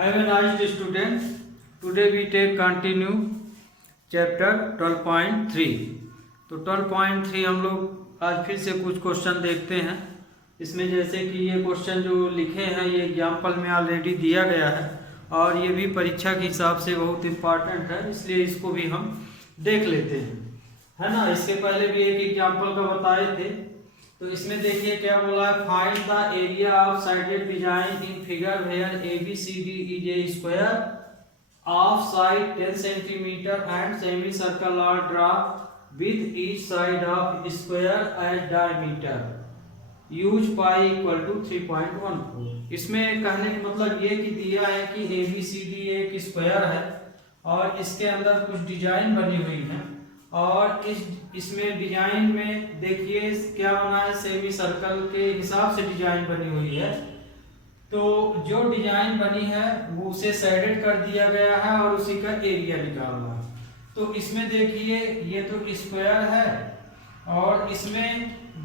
Have a nice day, students. Today we take continue chapter 12.3. तो 12.3 हम लोग आज फिर से कुछ क्वेश्चन देखते हैं। इसमें जैसे कि ये क्वेश्चन जो लिखे हैं ये एग्जाम्पल में ऑलरेडी दिया गया है और ये भी परीक्षा के हिसाब से बहुत इम्पॉर्टेंट है, इसलिए इसको भी हम देख लेते हैं, है ना। इसके पहले भी एक एग्जाम्पल का बताए थे। तो इसमें देखिए क्या बोला है, find the area of shaded design in figure where ABCD is a square of side 10 centimetre and semi circle are draw with each side of square as diameter use pi equal to 3.14। इसमें कहने का मतलब ये कि दिया है कि ABCD एक स्क्वायर है और इसके अंदर कुछ डिजाइन बनी हुई है और इसमें डिजाइन में देखिए क्या बना है, सेमी सर्कल के हिसाब से डिजाइन बनी हुई है। तो जो डिजाइन बनी है वो उसे साइडेड कर दिया गया है और उसी का एरिया निकालना है। तो इसमें देखिए ये तो स्क्वायर है और इसमें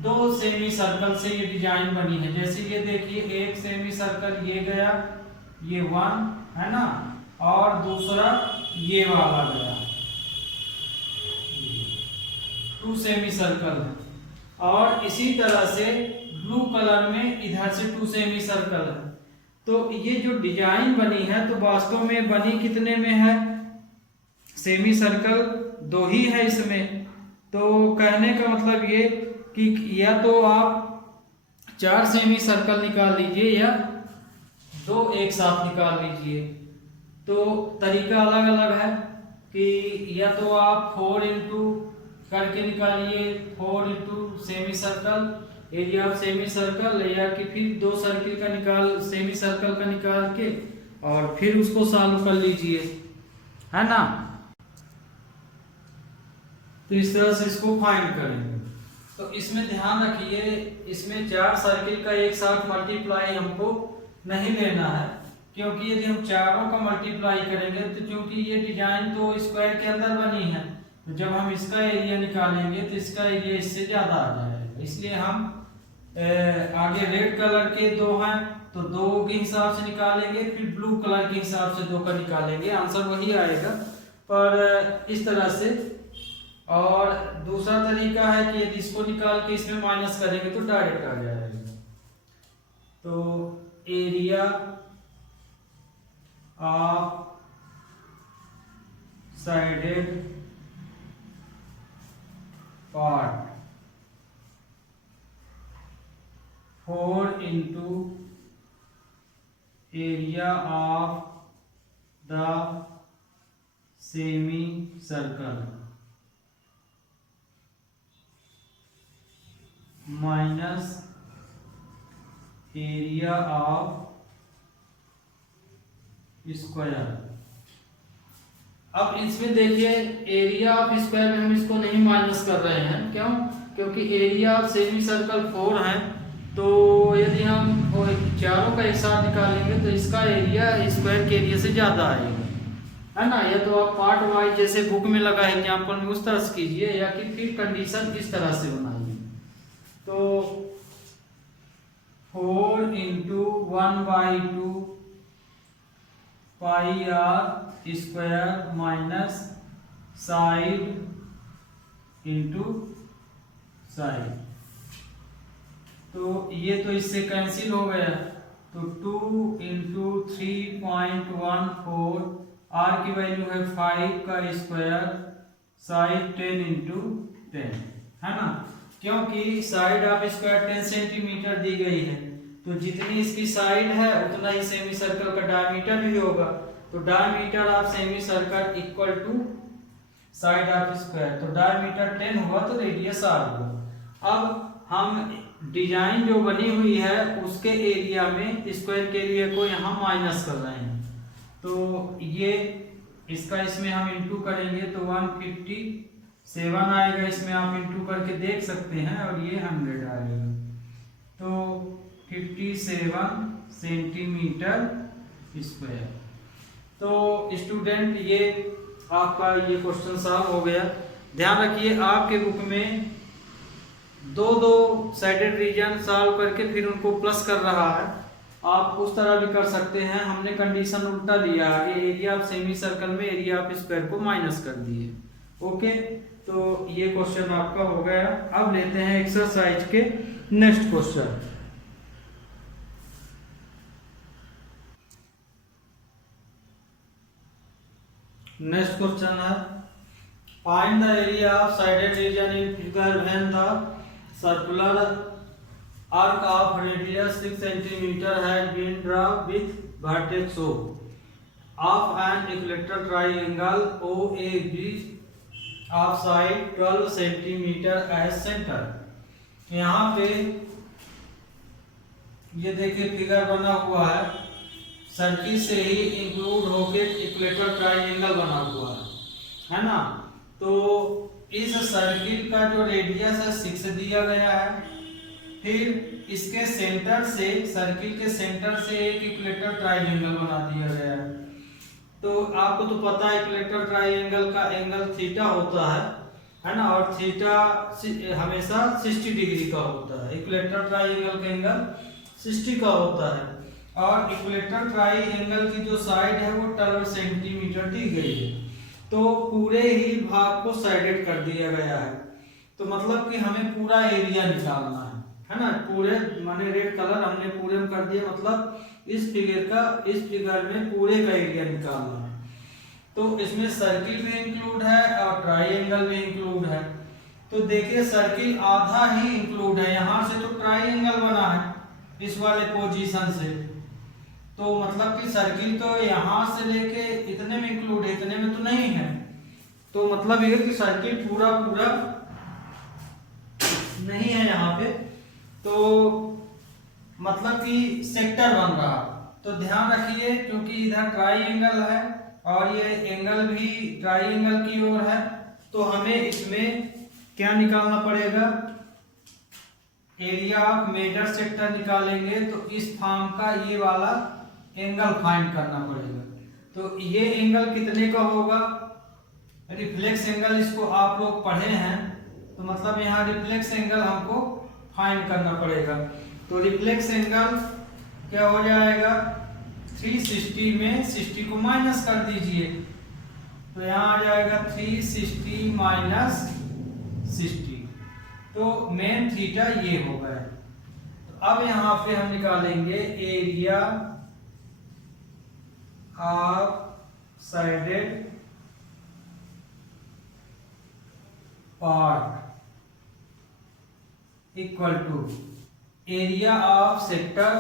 दो सेमी सर्कल से ये डिजाइन बनी है। जैसे ये देखिए एक सेमी सर्कल ये गया, ये 1 है ना, और दूसरा ये वाला गया, 2 सेमी सर्कल है। और इसी तरह से ब्लू कलर में इधर से 2 सेमी सर्कल है। तो ये जो डिजाइन बनी है तो वास्तव में बनी कितने में है, सेमी सर्कल 2 ही है इसमें। तो कहने का मतलब ये कि या तो आप 4 सेमी सर्कल निकाल लीजिए या 2 एक साथ निकाल लीजिए। तो तरीका अलग अलग है कि या तो आप 4 इंटू करके निकालिए, 4 into semi circle area of semi circle, या कि फिर 2 सर्किल का निकाल सेमी सर्कल का निकाल के और फिर उसको सॉल्व कर लीजिए, है ना। तो इस तरह से इसको फाइंड करेंगे। तो इसमें ध्यान रखिए, इसमें 4 सर्किल का एक साथ मल्टीप्लाई हमको नहीं लेना है, क्योंकि यदि हम चारों का मल्टीप्लाई करेंगे तो क्योंकि ये डिजाइन तो स्क्वायर के अंदर बनी है, तो जब हम इसका एरिया निकालेंगे तो इसका एरिया इससे ज्यादा आ जाएगा। इसलिए हम आगे रेड कलर के 2 हैं तो 2 के हिसाब से निकालेंगे, फिर ब्लू कलर के हिसाब से 2 का निकालेंगे, आंसर वही आएगा। पर इस तरह से। और दूसरा तरीका है कि यदि इसको निकाल के इसमें माइनस करेंगे तो डायरेक्ट आ जाएगा। तो area of shaded part 4 into area of the semi circle minus area of square. अब इसमें देखिए एरिया ऑफ स्क्वायर में हम इसको नहीं माइनस कर रहे हैं, क्यों? क्योंकि एरिया ऑफ सेमी सर्कल 4 है। तो यदि हम चारों का एक साथ निकालेंगे तो इसका एरिया स्क्वायर के एरिया से ज्यादा आएगा, है ना। या तो आप पार्ट वाइज जैसे बुक में लगा है एग्जाम्पल में उस तरह से कीजिए, या कि फिर कंडीशन इस तरह से बनाइए। तो 4 into 1/2 pi R square minus side into side. तो ये तो इससे कैंसिल हो गया। तो 2 इंटू 3.14, आर की वैल्यू है 5 का स्क्वायर, साइड 10 इंटू 10, है ना। क्योंकि साइड ऑफ स्क्वायर 10 सेंटीमीटर दी गई है, तो जितनी इसकी साइड है उतना ही सेमी सर्कल का डायमीटर भी होगा। तो diameter of semi circle equal to side of square. तो डायमीटर 10 हुआ तो रेडियस R हुआ। अब हम डिजाइन जो बनी हुई है उसके एरिया में स्क्वायर के एरिया को यहाँ माइनस कर रहे हैं। तो ये इसका इसमें हम इंटू करेंगे तो 157 आएगा, इसमें आप इंटू करके देख सकते हैं, और ये 100 आएगा। तो 57 सेंटीमीटर स्क्वायर। तो स्टूडेंट ये आपका ये क्वेश्चन सॉल्व हो गया। ध्यान रखिए आपके बुक में 2 साइडेड रीजन सॉल्व करके फिर उनको प्लस कर रहा है आप उस तरह भी कर सकते हैं, हमने कंडीशन उल्टा लिया है, एरिया ऑफ सेमी सर्कल में एरिया ऑफ स्क्वायर को माइनस कर दिए। ओके, तो ये क्वेश्चन आपका हो गया। अब लेते हैं एक्सरसाइज के नेक्स्ट क्वेश्चन। नेक्स्ट क्वेश्चन है find the area of shaded region in figure when the circular arc of radius 6 cm has been drawn with vertex O of an equilateral triangle OAB of side 12 cm as center। यहाँ पे ये देखिए figure बना हुआ है, circle से ही include होके इक्वेलेटरल triangle बना हुआ है ना। तो इस सर्किल का जो रेडियस है 6 दिया गया है, फिर इसके सेंटर से, सर्किल के सेंटर से एक इक्वेलेटरल ट्राइंगल बना दिया गया है। तो आपको तो पता है इक्वेलेटरल ट्राइंगल का एंगल थीटा होता है ना, और थीटा हमेशा 60 डिग्री का होता है। इक्वेलेटरल ट्राइंगल का एंगल 60 का होता है और इक्वेलेटरल ट्राइंगल की जो साइड है वो 12 सेंटीमीटर दी गई है। तो पूरे ही भाग को साइडेड कर दिया गया है, तो मतलब कि हमें पूरा एरिया निकालना है ना। पूरे माने रेड कलर हमने पूरे में कर दिया, मतलब इस फिगर में पूरे का एरिया निकालना है। तो इसमें सर्किल भी इंक्लूड है और ट्राइंगल भी इंक्लूड है। तो देखिए सर्किल आधा ही इंक्लूड है, यहाँ से तो ट्राइंगल बना है इस वाले पोजीशन से, तो मतलब कि सर्किल तो यहाँ से लेके इतने में इंक्लूड है, इतने में तो नहीं है। तो मतलब ये कि सर्किल पूरा नहीं है यहाँ पे, तो मतलब कि सेक्टर बन रहा। तो ध्यान रखिए क्योंकि इधर ट्राइंगल है और ये एंगल भी ट्राइंगल की ओर है, तो हमें इसमें क्या निकालना पड़ेगा, एरिया ऑफ मेजर सेक्टर निकालेंगे। तो इस फॉर्म का ये वाला एंगल फाइंड करना पड़ेगा। तो ये एंगल कितने का होगा, रिफ्लेक्स एंगल, इसको आप लोग पढ़े हैं, तो मतलब यहाँ रिफ्लेक्स एंगल हमको फाइंड करना पड़ेगा। तो रिफ्लेक्स एंगल क्या हो जाएगा, 360 में 60 को माइनस कर दीजिए, तो यहाँ आ जाएगा 360 माइनस 60, तो मेन थीटा ये हो गया। तो अब यहाँ पे हम निकालेंगे area of shaded part equal to area of sector,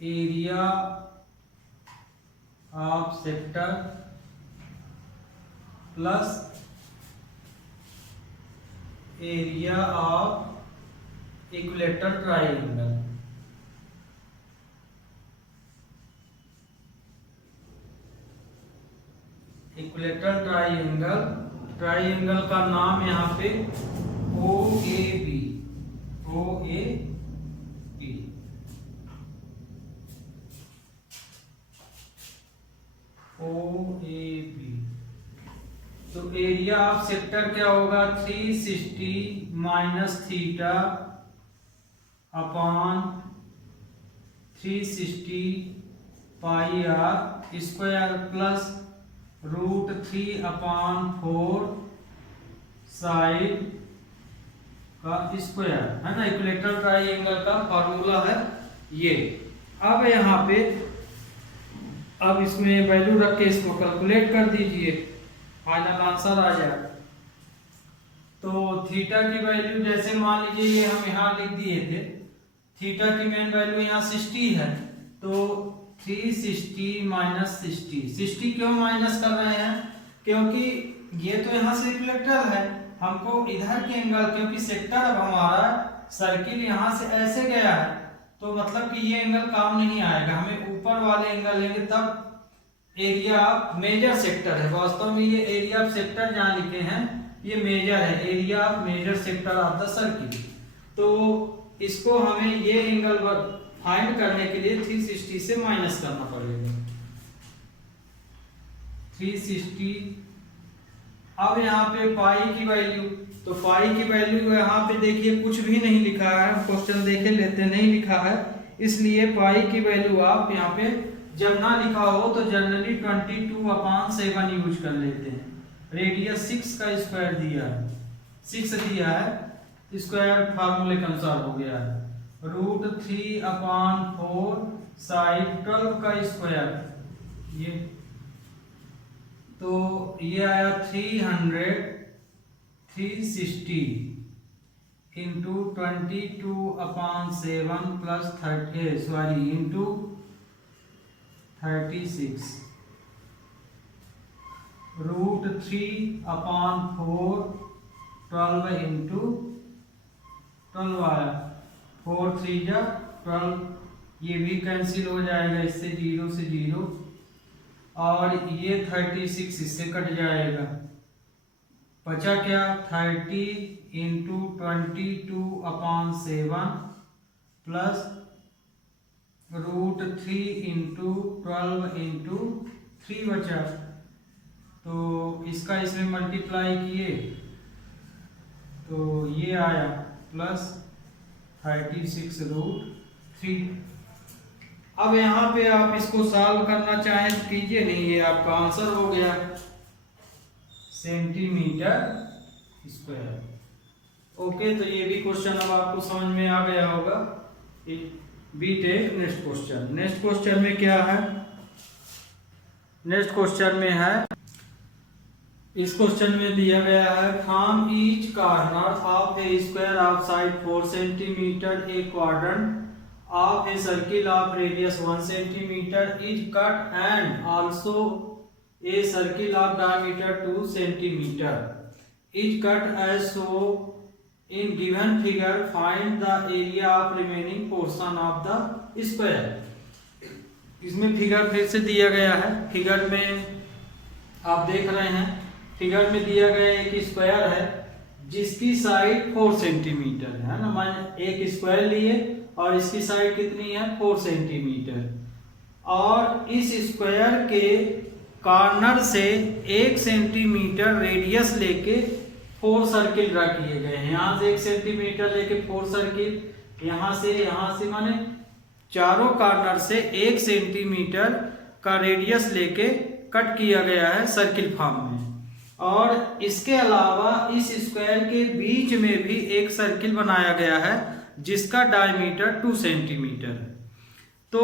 area of sector plus area of equilateral triangle. Equilateral triangle का नाम यहाँ पे OAB, तो एरिया ऑफ सेक्टर क्या होगा, 360 minus theta upon 360 pi R square plus √3 upon 4 side का square, है ना। इक्विलेटरल ट्राइंगल का फॉर्मूला है ये। अब यहाँ पे अब इसमें वैल्यू रख के इसको कैलकुलेट कर दीजिए, फाइनल आंसर आ जाए। तो थीटा की वैल्यू जैसे मान लीजिए ये हम यहाँ लिख दिए थे, थीटा की मेन वैल्यू यहाँ 60 है, तो 360 माइनस 60 क्यों माइनस कर रहे हैं, क्योंकि ये तो यहाँ से इक्विलेटरल है, हमको इधर के एंगल, क्योंकि सेक्टर अब हमारा सर्किल यहाँ से ऐसे गया है, तो मतलब कि ये एंगल काम नहीं आएगा, हमें ऊपर वाले एंगल लेंगे तब एरिया ऑफ मेजर सेक्टर है। वास्तव में ये एरिया ऑफ सेक्टर जहाँ लिखे हैं ये मेजर है, area of major sector of the circle. तो इसको हमें ये एंगल फाइंड करने के लिए 360 से माइनस करना पड़ेगा, 360। अब यहाँ पे पाई की वैल्यू, तो पाई की वैल्यू यहाँ पे देखिए कुछ भी नहीं लिखा है, क्वेश्चन देखे लेते नहीं लिखा है, इसलिए पाई की वैल्यू आप यहाँ पे जब ना लिखा हो तो जनरली 22/7 यूज कर लेते हैं। रेडियस 6 का स्क्वायर दिया है, 6 दिया है, स्क्वायर फार्मूले के अनुसार हो गया है। √3/4 साइड 12 का स्क्वायर, ये तो ये आया 360 इंटू 22/7 प्लस 36 √3/4 12 इंटू 12 आया, 4 3 जा 12, ये भी कैंसिल हो जाएगा इससे, 0 से 0, और ये 36 इससे कट जाएगा, बचा क्या 30 इंटू 22/7 प्लस √3 इंटू 12 इंटू 3 बचा। तो इसका इसमें मल्टीप्लाई किए तो ये आया प्लस 36√3। अब यहाँ पे आप इसको सॉल्व करना चाहें तो कीजिए, नहीं ये आपका आंसर हो गया सेंटीमीटर स्क्वायर। ओके, तो ये भी क्वेश्चन अब आपको समझ में आ गया होगा। बी टेक नेक्स्ट क्वेश्चन में क्या है, नेक्स्ट क्वेश्चन में है, इस क्वेश्चन में दिया गया है from each corner of a square of side 4 centimetre a quadrant of a circle of radius 1 centimetre is cut and also a circle of diameter 2 centimetre is cut as so in given figure find the area of remaining portion of the square. इसमें figure फिर से दिया गया है, figure में आप देख रहे हैं, फिगर में दिया गया एक स्क्वायर है जिसकी साइड 4 सेंटीमीटर है ना, मान एक स्क्वायर लिए और इसकी साइड कितनी है 4 सेंटीमीटर, और इस स्क्वायर के कॉर्नर से 1 सेंटीमीटर रेडियस लेके 4 सर्किल ड्रा किए गए हैं। यहाँ से 1 सेंटीमीटर लेके 4 सर्किल, यहाँ से माने चारों कॉर्नर से 1 सेंटीमीटर का रेडियस लेके कट किया गया है सर्किल फॉर्म में, और इसके अलावा इस स्क्वायर के बीच में भी एक सर्किल बनाया गया है जिसका डायमीटर 2 सेंटीमीटर है। तो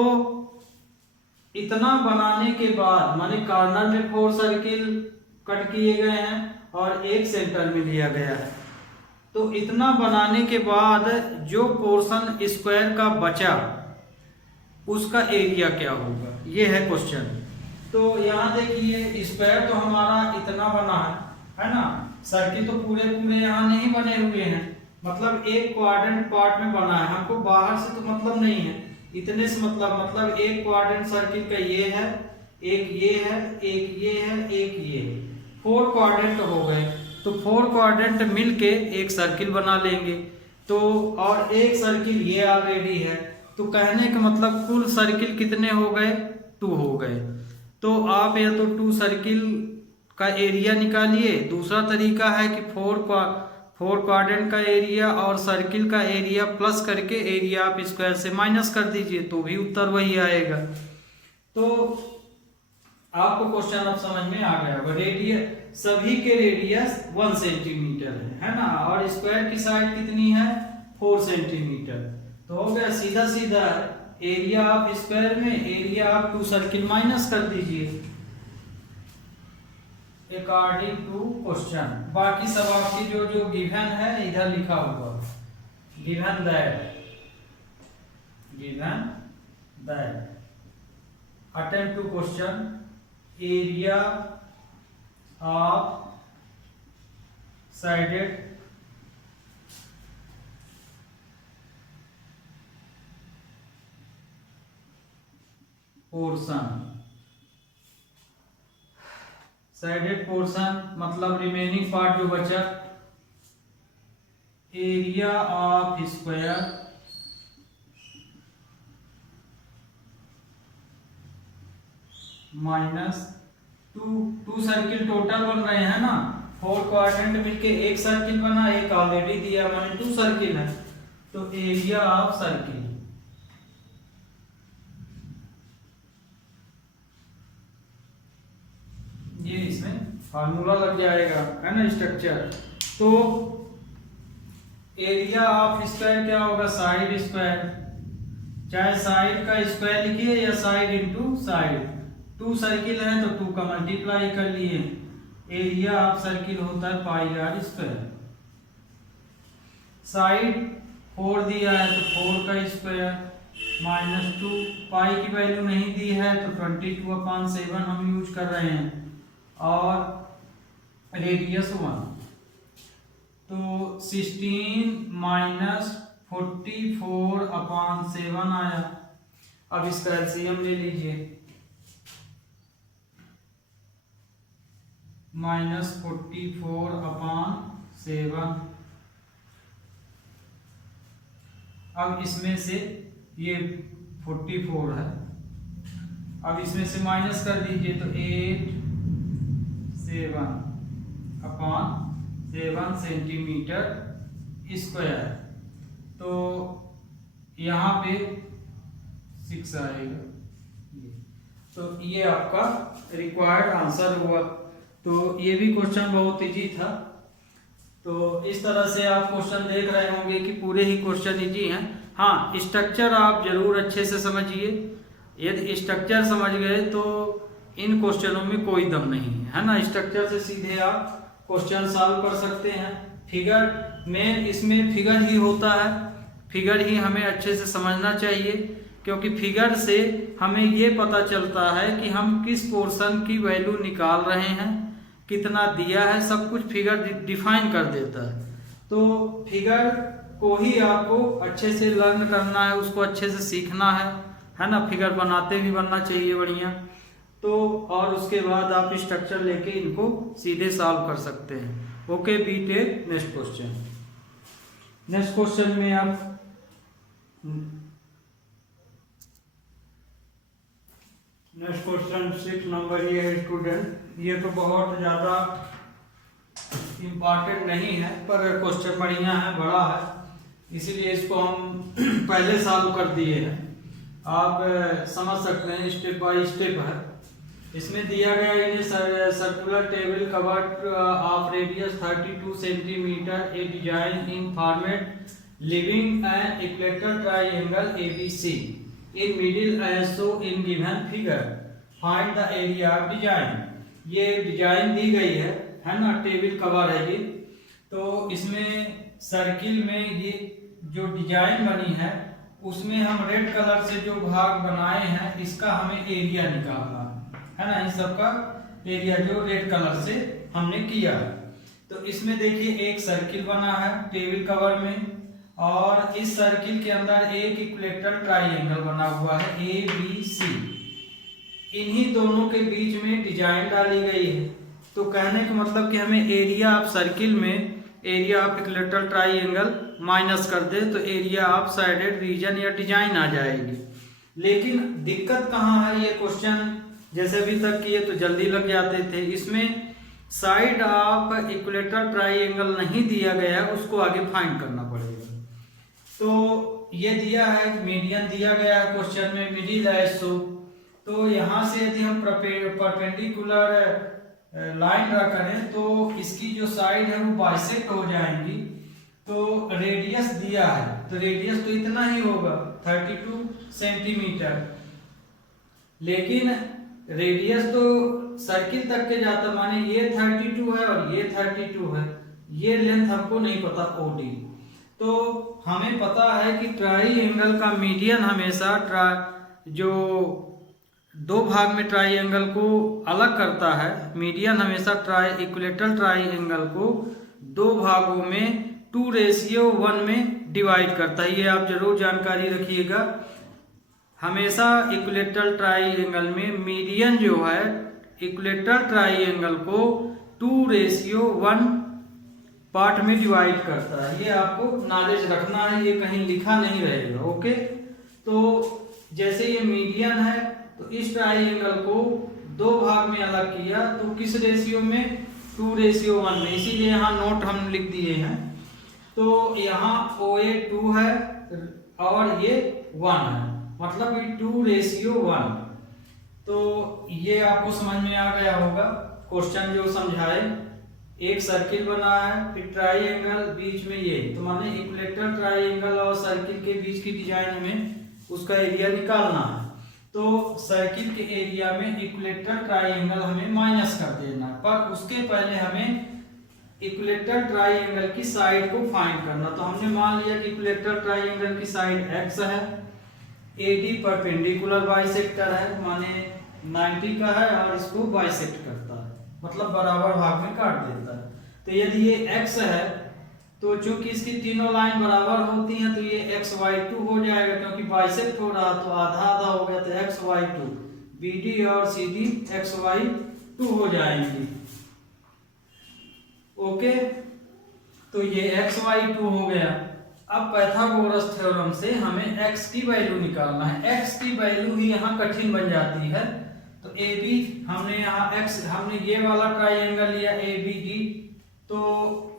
इतना बनाने के बाद माने कॉर्नर में 4 सर्किल कट किए गए हैं और एक सेंटर में लिया गया है, तो इतना बनाने के बाद जो पोर्शन स्क्वायर का बचा उसका एरिया क्या होगा, ये है क्वेश्चन। तो यहाँ देखिए स्क्वायर तो हमारा इतना बना है ना, सर्किल तो पूरे यहाँ नहीं बने हुए हैं, मतलब एक क्वाड्रेंट पार्ट में बना है, हमको बाहर से तो मतलब नहीं है, इतने से मतलब एक क्वाड्रेंट सर्किल का ये है, एक ये है, एक ये है, एक ये, 4 क्वाड्रेंट हो गए। तो 4 क्वाड्रेंट मिलके एक सर्किल बना लेंगे, तो और एक सर्किल ये ऑलरेडी है, तो कहने का मतलब कुल सर्किल कितने हो गए 2 हो गए। तो आप या तो 2 सर्किल का एरिया निकालिए, दूसरा तरीका है कि 4 क्वाड्रेंट का एरिया और सर्किल का एरिया प्लस करके एरिया आप स्क्वायर से माइनस कर दीजिए तो भी उत्तर वही आएगा। तो आपको क्वेश्चन अब समझ में आ गया होगा। रेडियस, सभी के रेडियस 1 सेंटीमीटर है ना, और स्क्वायर की साइड कितनी है 4 सेंटीमीटर, तो हो गया सीधा एरिया आप स्क्वायर में एरिया आप 2 सर्किल माइनस कर दीजिए अकॉर्डिंग टू क्वेश्चन। बाकी सब आपकी जो गिवन है इधर लिखा हुआ, given that attempt to question area of shaded portion, shaded portion मतलब रिमेनिंग पार्ट जो बचा, area of square minus 2 circle total बन रहे हैं ना, 4 क्वाड्रेंट मिलके एक सर्किल बना, एक ऑलरेडी दिया माने 2 सर्किल है, तो एरिया ऑफ सर्किल ये इसमें फार्मूला लग जाएगा, है ना, स्ट्रक्चर। तो एरिया ऑफ स्क्वायर क्या होगा, साइड स्क्वायर, चाहे साइड का स्क्वायर लिखिए या साइड इंटू साइड। 2 सर्किल है तो 2 का मल्टीप्लाई कर लिए, एरिया ऑफ सर्किल होता है पाई आर स्क्वायर। साइड 4 दिया है तो 4 का स्क्वायर -2, पाई की वैल्यू नहीं दी है तो 22/7 हम यूज कर रहे हैं, और रेडियस 1 तो 16 - 44/7 आया। अब इसका एलसीएम ले लीजिए, -44/7। अब इसमें से ये 44 है, अब इसमें से माइनस कर दीजिए तो 8/7 सेंटीमीटर स्क्वायर। तो यहाँ पे 6 आएगा। तो ये आपका रिक्वायर्ड आंसर हुआ। तो ये भी क्वेश्चन बहुत इजी था। तो इस तरह से आप क्वेश्चन देख रहे होंगे कि पूरे ही क्वेश्चन इजी हैं। हाँ, स्ट्रक्चर आप जरूर अच्छे से समझिए। यदि स्ट्रक्चर समझ गए तो इन क्वेश्चनों में कोई दम नहीं है ना। स्ट्रक्चर से सीधे आप क्वेश्चन सॉल्व कर सकते हैं। फिगर में इसमें फिगर ही होता है, फिगर ही हमें अच्छे से समझना चाहिए, क्योंकि फिगर से हमें ये पता चलता है कि हम किस पोर्शन की वैल्यू निकाल रहे हैं, कितना दिया है, सब कुछ फिगर डिफाइन कर देता है। तो फिगर को ही आपको अच्छे से लर्न करना है, उसको अच्छे से सीखना है ना। फिगर बनाते भी बनना चाहिए बढ़िया। तो और उसके बाद आप स्ट्रक्चर लेके इनको सीधे सॉल्व कर सकते हैं। Okay, be take next question. Next question में आप नेक्स्ट क्वेश्चन 6 नंबर ये है स्टूडेंट। ये तो बहुत ज़्यादा इम्पॉर्टेंट नहीं है, पर क्वेश्चन बढ़िया है, बड़ा है, इसीलिए इसको हम पहले सॉल्व कर दिए हैं। आप समझ सकते हैं, स्टेप बाय स्टेप है। इसमें दिया गया है circular table covered of radius 32 centimetre, a design in formed leaving an equilateral triangle ABC in middle as so in given figure, find the area of design। ये डिजाइन दी गई है ना, table cover है ये। तो इसमें सर्किल में ये जो डिजाइन बनी है उसमें हम रेड कलर से जो भाग बनाए हैं इसका हमें एरिया निकालना है ना। इन सब का एरिया जो रेड कलर से हमने किया। तो इसमें देखिए एक सर्किल बना है टेबल कवर में, और इस सर्किल के अंदर एक इक्विलेटरल ट्राइंगल बना हुआ है ABC। इन्हीं दोनों के बीच में डिजाइन डाली गई है। तो कहने का मतलब कि हमें एरिया ऑफ सर्किल में area of equilateral triangle minus कर दे तो एरिया ऑफ साइडेड रीजन या डिजाइन आ जाएगी। लेकिन दिक्कत कहाँ है, ये क्वेश्चन जैसे अभी तक किए तो जल्दी लग जाते थे। इसमें साइड ऑफ इक्विलेटरल ट्राइंगल नहीं दिया गया है, उसको आगे फाइंड करना पड़ेगा। तो ये दिया है, मीडियन दिया गया है क्वेश्चन में, मिडिल है सो। तो यहाँ से यदि हम परपेंडिकुलर लाइन ड्रा करें तो इसकी जो साइड है वो बाइसेक्ट हो जाएंगी। तो रेडियस दिया है तो रेडियस तो इतना ही होगा 32 सेंटीमीटर, लेकिन रेडियस तो सर्किल तक के जाता, माने ये 32 है और ये 32 है, ये लेंथ हमको नहीं पता OD। तो हमें पता है कि ट्राइंगल का मीडियन हमेशा जो दो भाग में ट्राइंगल को अलग करता है, मीडियन हमेशा इक्विलेटरल ट्राइंगल को दो भागों में 2:1 में डिवाइड करता है। ये आप जरूर जानकारी रखिएगा। हमेशा इक्विलेटरल ट्राइंगल में मीडियन जो है इक्विलेटरल ट्राइंगल को 2:1 पार्ट में डिवाइड करता है। ये आपको नॉलेज रखना है, ये कहीं लिखा नहीं रहेगा। ओके, तो जैसे ये मीडियन है तो इस ट्राइंगल को दो भाग में अलग किया, तो किस रेशियो में, 2:1 में, इसीलिए यहाँ नोट हम लिख दिए हैं। तो यहाँ OA 2 है और ये 1 है, मतलब ये 2:1। तो ये आपको समझ में आ गया होगा। क्वेश्चन जो समझाए, एक सर्किल बना है, फिर ट्राइंगल बीच में ये, तो माने इक्विलेटरल ट्राइंगल और सर्किल के बीच की डिजाइन में उसका एरिया निकालना है। तो सर्किल के एरिया में इक्विलेटरल ट्राइंगल हमें माइनस कर देना, पर उसके पहले हमें इक्विलेटरल ट्राइंगल की साइड को फाइंड करना। तो हमने मान लिया कि इक्विलेटरल ट्राइंगल की साइड x है, AD परपेंडिकुलर बाइसेक्टर है, माने 90 का है और इसको बाइसेक्ट करता है, मतलब बराबर भाग में काट देता है। तो यदि ये x है तो चूंकि इसकी तीनों लाइन बराबर होती हैं तो ये xy2 हो जाएगा, क्योंकि बाइसेक्ट हो रहा तो आधा आधा हो गया, तो xy2, BD और CD xy2 हो जाएंगी। ओके, तो ये xy2 हो गया। अब पाइथागोरस थ्योरम से हमें x की वैल्यू निकालना है। x की वैल्यू ही यहाँ कठिन बन जाती है। तो AB हमने यहाँ x, हमने ये वाला ट्राइंगल लिया ABD, तो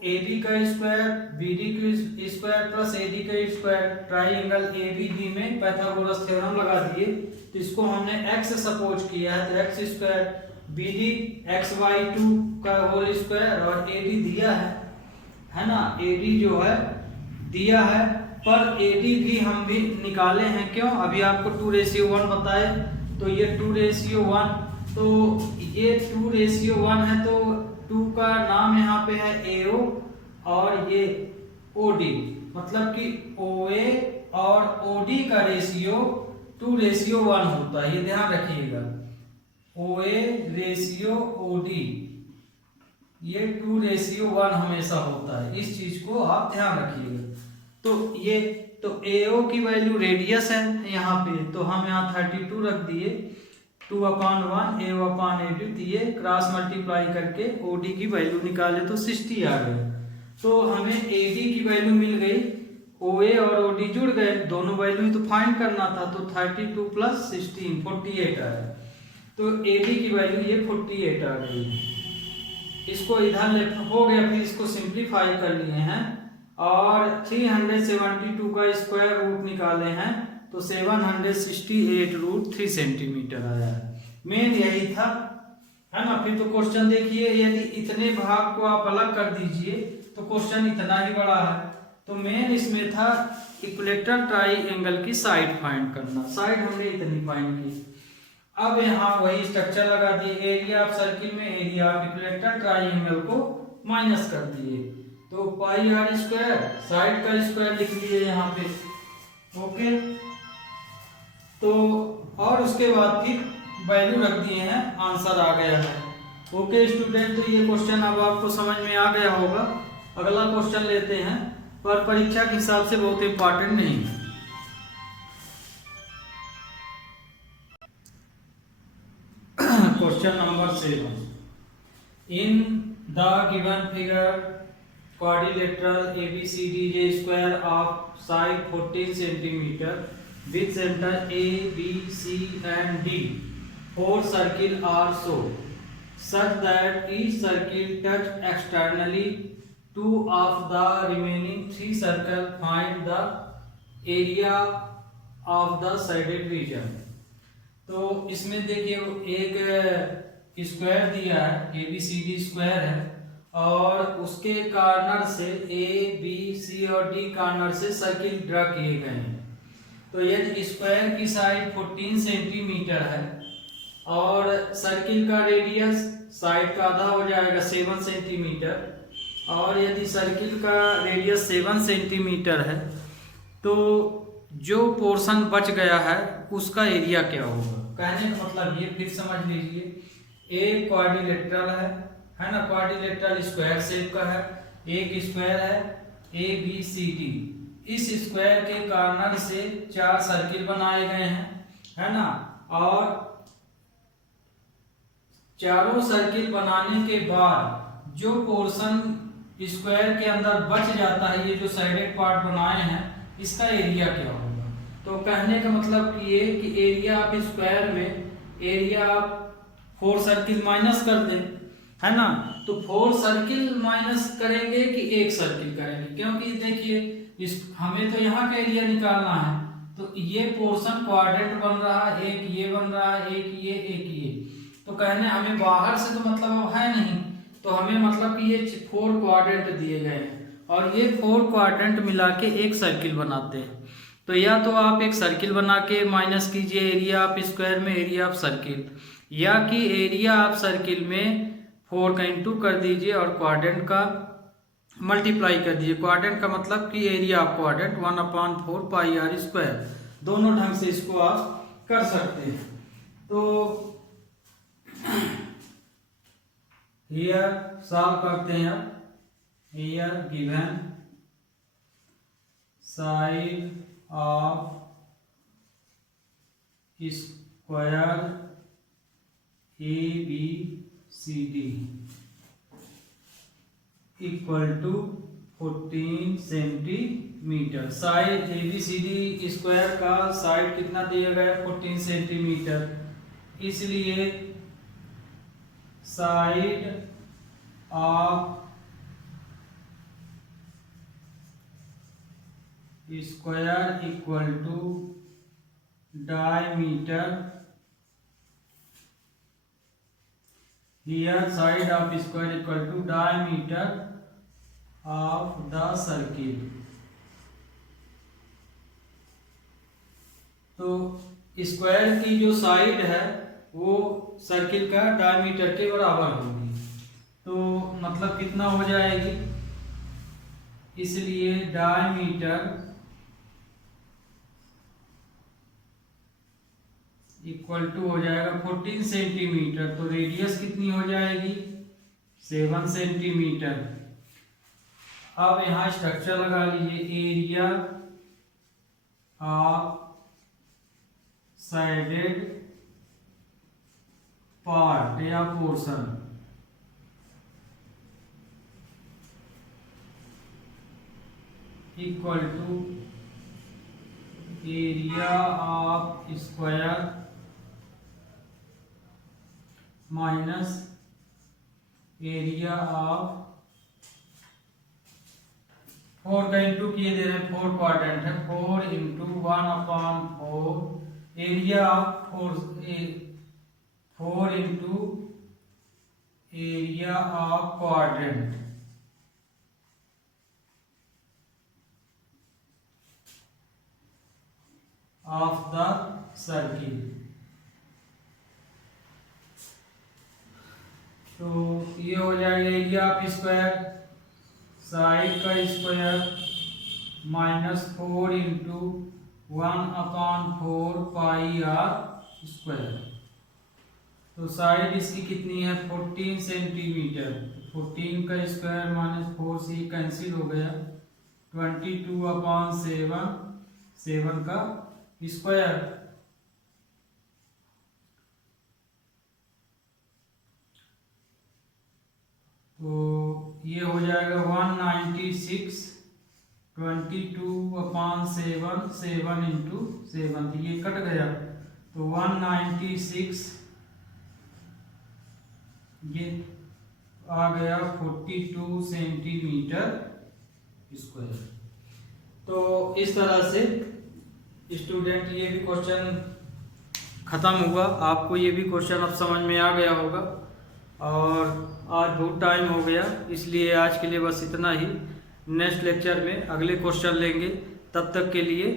AB का स्क्वायर BD का स्क्वायर प्लस AD का स्क्वायर, ट्राइंगल ABD में पाइथागोरस थ्योरम लगा दिए। तो इसको हमने x सपोज किया है, तो x स्क्वायर BD xy2 का होल स्क्वायर और AD दिया है ना, AD जो है दिया है, पर AD भी हम भी निकाले हैं। क्यों? अभी आपको 2:1 बताए, तो ये 2:1, तो ये 2:1 है, तो 2 का नाम यहाँ पे है AO और ये OD, मतलब कि OA और OD का रेशियो 2:1 होता है, ये ध्यान रखिएगा। OA रेशियो OD ये 2:1 हमेशा होता है, इस चीज को आप ध्यान रखिएगा। तो ये तो AO की वैल्यू रेडियस है यहाँ पे, तो हम यहाँ 32 रख दिए, 2/1 AO/AD दिए, क्रॉस मल्टीप्लाई करके OD की वैल्यू निकाले तो 60 आ गया। तो हमें AD की वैल्यू मिल गई, OA और OD जुड़ गए, दोनों वैल्यू तो फाइंड करना था, तो 32 + 16 48 आया। तो AD की वैल्यू ये 48 आ गई। इसको इधर ले हो गया, फिर इसको सिंप्लीफाई कर लिए हैं और 372 का स्क्वायर रूट निकाले हैं, तो 768√3 सेंटीमीटर आया है। मेन यही था, है ना। फिर तो क्वेश्चन देखिए, यदि इतने भाग को आप अलग कर दीजिए तो क्वेश्चन इतना ही बड़ा है। तो मेन इसमें था इक्विलेटरल ट्राइंगल की साइड फाइंड करना, साइड हमने इतनी फाइंड की। अब यहाँ वही स्ट्रक्चर लगा दिए, एरिया ऑफ सर्किल में एरिया ऑफ इक्विलेटरल ट्राइंगल को माइनस कर दिए, तो πr², साइड का स्क्वायर लिख लिए यहाँ पे। ओके, तो और उसके बाद फिर वैल्यू रख दिए हैं, आंसर आ गया है। ओके स्टूडेंट, तो ये क्वेश्चन अब आपको समझ में आ गया होगा। अगला क्वेश्चन लेते हैं, पर परीक्षा के हिसाब से बहुत इंपॉर्टेंट नहीं है। Question number 7. In the given figure, quadrilateral ABCDJ square of side 14 cm with center A, B, C and D, 4 circles are shown, such that each circle touch externally 2 of the remaining 3 circles. Find the area of the shaded region. तो इसमें देखिए एक square दिया है, ABCD square है, और उसके corner से A, B, C और D कॉर्नर से सर्किल ड्रा किए गए हैं। तो यदि स्क्वायर की साइड 14 सेंटीमीटर है और सर्किल का रेडियस साइड का आधा हो जाएगा 7 सेंटीमीटर, और यदि सर्किल का रेडियस 7 सेंटीमीटर है तो जो पोर्शन बच गया है उसका एरिया क्या होगा। कहने का मतलब ये फिर समझ लीजिए, एक क्वाड्रिलेटरल है ना, क्वाड्रिलेटरल स्क्वायर शेप का है, एक स्क्वायर है ABCD, इस स्क्वायर के कॉर्नर से 4 सर्किल बनाए गए हैं, है ना, और चारों सर्किल बनाने के बाद जो पोर्शन स्क्वायर के अंदर बच जाता है, ये जो साइडेड पार्ट बनाए हैं, इसका एरिया क्या होगा। तो कहने का मतलब ये कि एरिया ऑफ स्क्वायर में एरिया ऑफ 4 सर्किल माइनस कर दें, है ना। तो 4 सर्किल माइनस करेंगे कि एक सर्किल करेंगे, क्योंकि देखिए हमें तो यहाँ का एरिया निकालना है। तो ये पोर्शन क्वाड्रेंट बन रहा है, एक ये बन रहा है, एक ये, एक ये, तो कहने हमें बाहर से तो मतलब अब है नहीं, तो हमें मतलब कि ये 4 क्वाड्रेंट दिए गए हैं और ये 4 क्वाड्रेंट मिला के एक सर्किल बनाते हैं। तो या तो आप एक सर्किल बना के माइनस कीजिए एरिया ऑफ स्क्वायर में एरिया ऑफ सर्किल, या कि एरिया ऑफ सर्किल में 4 का इंटू कर दीजिए और क्वाड्रेंट का मल्टीप्लाई कर दीजिए। क्वाड्रेंट का मतलब कि area of quadrant 1/4 pi R square. दोनों ढंग से इसको आप कर सकते हैं। तो हियर सॉल्व करते हैं आप। Here given side of square ABCD equal to 14 centimetre. Side ABCD square का साइड कितना दिया गया है 14 सेंटीमीटर, इसलिए side of square equal to diameter. Here side of square equal to diameter of the circle। तो स्क्वायर की जो side है वो सर्किल का डायमीटर के बराबर होगी, तो मतलब कितना हो जाएगी, इसलिए डायमीटर इक्वल टू हो जाएगा 14 सेंटीमीटर। तो रेडियस कितनी हो जाएगी 7 सेंटीमीटर। अब यहाँ स्ट्रक्चर लगा लीजिए, एरिया ऑफ साइडेड पार्ट या portion equal to area of square minus area of 4 का इंटू किए दे रहे हैं, 4 क्वाड्रेंट है, 4 into 1/4 area of 4 into area of quadrant of the circle. तो ये हो जाएगा एरिया ऑफ स्क्वायर, साइड का square minus 4 into 1/4 pi R square. तो साइड इसकी कितनी है 14 सेंटीमीटर। 14 का स्क्वायर माइनस 4 से कैंसिल हो गया, 22/7 7 का स्क्वायर। तो ये हो जाएगा 196, 22/7 7 इंटू 7, तो ये कट गया, तो 196 ये आ गया 42 सेंटीमीटर स्क्वायर। तो इस तरह से स्टूडेंट ये भी क्वेश्चन ख़त्म हुआ। आपको ये भी क्वेश्चन अब समझ में आ गया होगा। और आज बहुत टाइम हो गया, इसलिए आज के लिए बस इतना ही। नेक्स्ट लेक्चर में अगले क्वेश्चन लेंगे, तब तक के लिए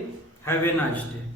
हैव ए नाइस डे।